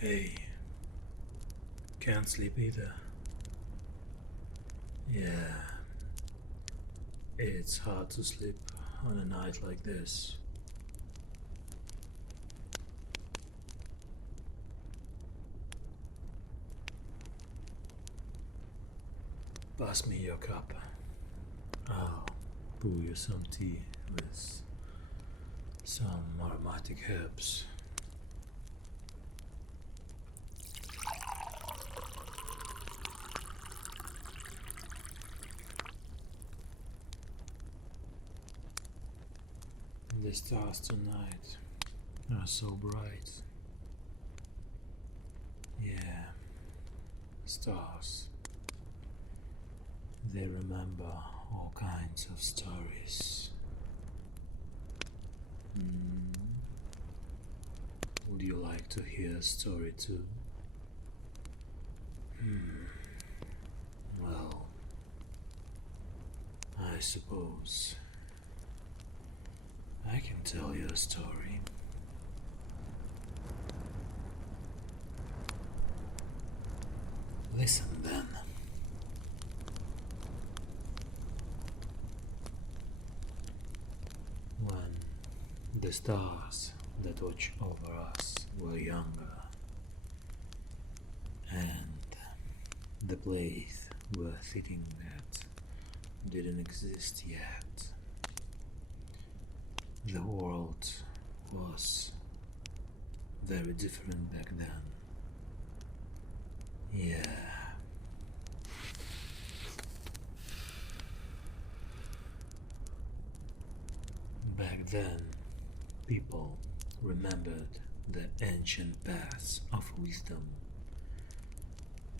Hey, can't sleep either. Yeah, it's hard to sleep on a night like this. Pass me your cup. I'll brew you some tea with some aromatic herbs. The stars tonight are so bright. Yeah, stars. They remember all kinds of stories. Would you like to hear a story too? Well, I suppose I can tell you a story. Listen then. When the stars that watch over us were younger, and the place we're sitting at didn't exist yet, the world was very different back then. Yeah. Back then, people remembered the ancient paths of wisdom,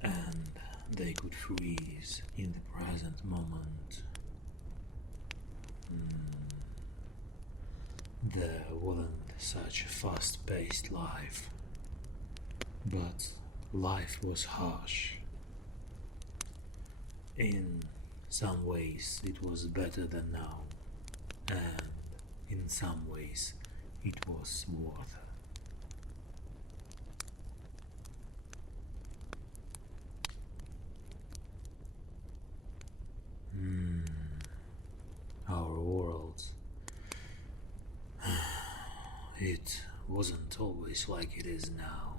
and they could freeze in the present moment. There wasn't such a fast-paced life, but life was harsh. In some ways it was better than now, and in some ways it was worse. Our world, it wasn't always like it is now.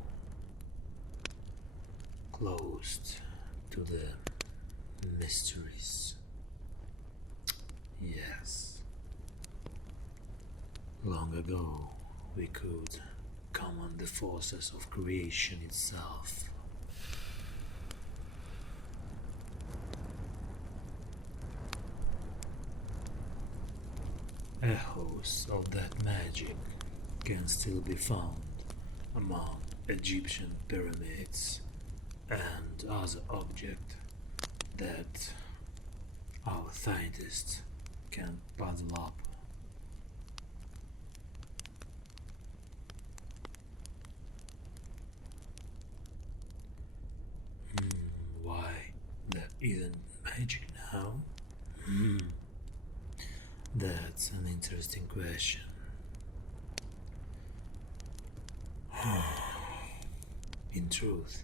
Closed to the mysteries. Yes. Long ago, we could command the forces of creation itself. Echoes of that magic can still be found among Egyptian pyramids and other objects that our scientists can puzzle up. Why there isn't magic now? That's an interesting question. In truth,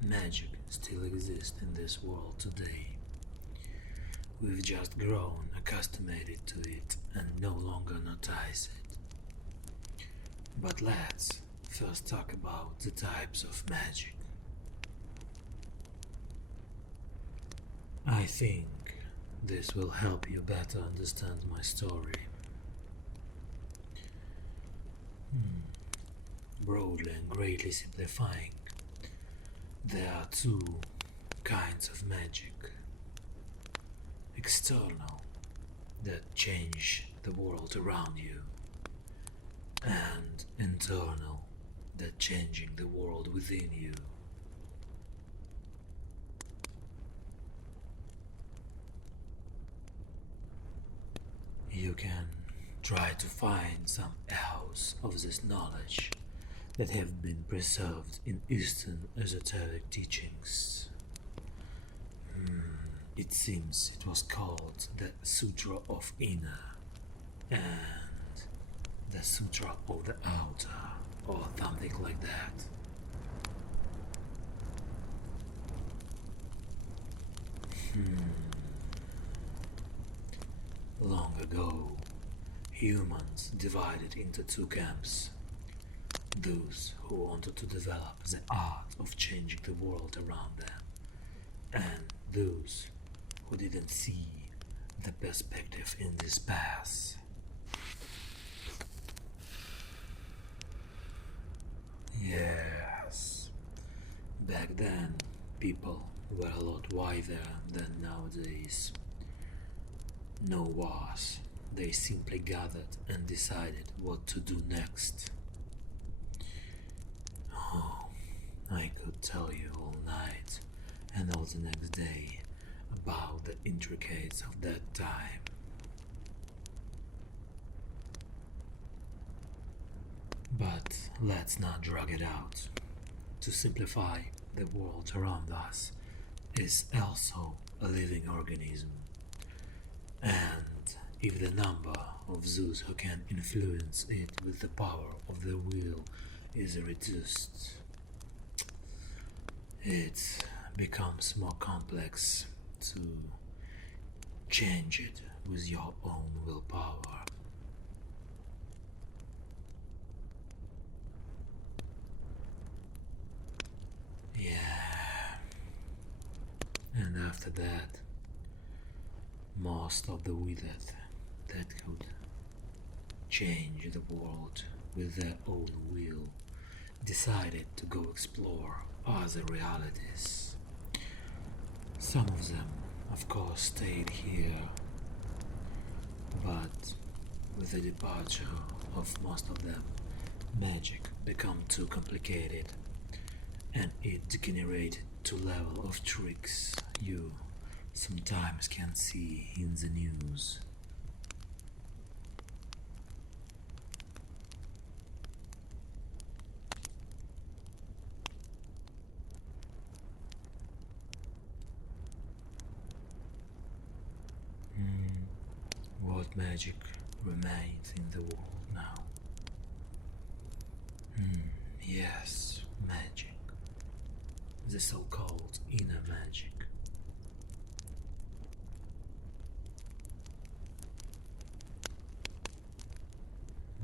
magic still exists in this world today. We've just grown accustomed to it and no longer notice it. But let's first talk about the types of magic. I think this will help you better understand my story. Broadly and greatly simplifying, there are two kinds of magic. External, that change the world around you, and internal, that changing the world within you. You can try to find some echoes of this knowledge that have been preserved in Eastern esoteric teachings. It seems it was called the Sutra of Inner and the Sutra of the Outer, or something like that. Long ago, humans divided into two camps. Those who wanted to develop the art of changing the world around them, and those who didn't see the perspective in this path. Yes, back then people were a lot wiser than nowadays. No wars, they simply gathered and decided what to do next. Oh, I could tell you all night and all the next day about the intricacies of that time. But let's not drag it out. To simplify, the world around us is also a living organism. And if the number of those who can influence it with the power of the will is reduced, it becomes more complex to change it with your own willpower. Yeah. And after that, most of the withered that could change the world with their own will decided to go explore other realities. Some of them, of course, stayed here, but with the departure of most of them, magic became too complicated, and it degenerated to level of tricks you sometimes can see in the news. What magic remains in the world now? Yes, magic. The so-called inner magic.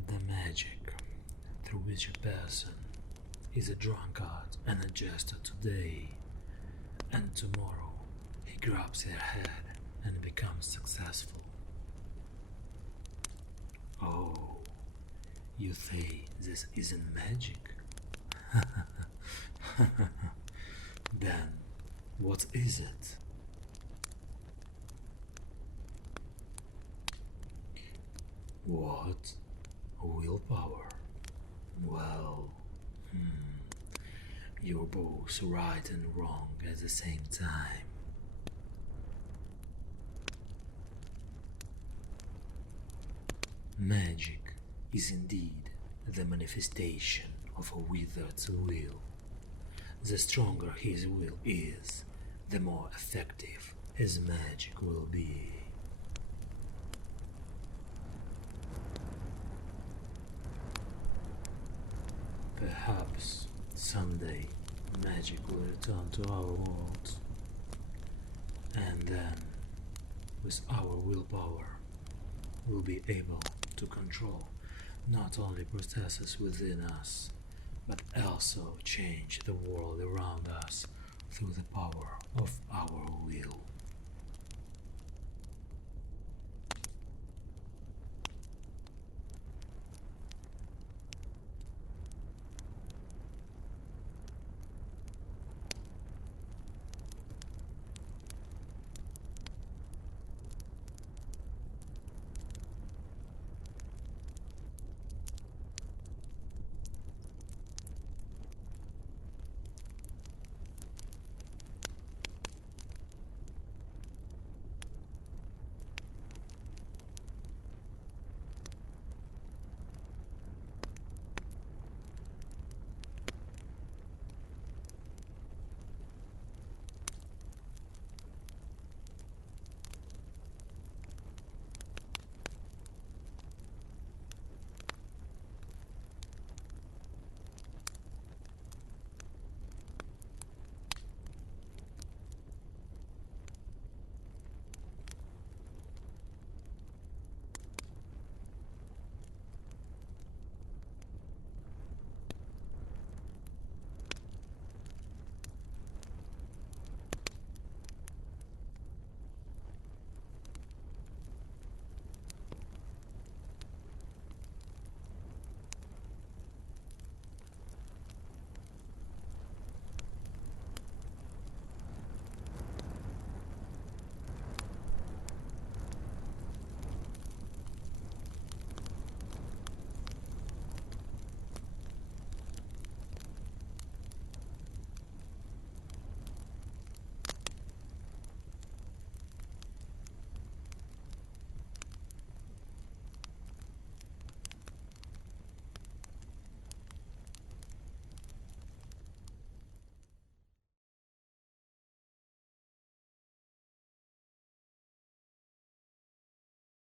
The magic through which a person is a drunkard and a jester today, and tomorrow he grabs their head and becomes successful. Oh, you say this isn't magic? Then, what is it? What? Willpower? Well, you're both right and wrong at the same time. Magic is indeed the manifestation of a wizard's will. The stronger his will is, the more effective his magic will be. Perhaps someday magic will return to our world, and then, with our willpower, we'll be able to control not only processes within us, but also change the world around us through the power of our will.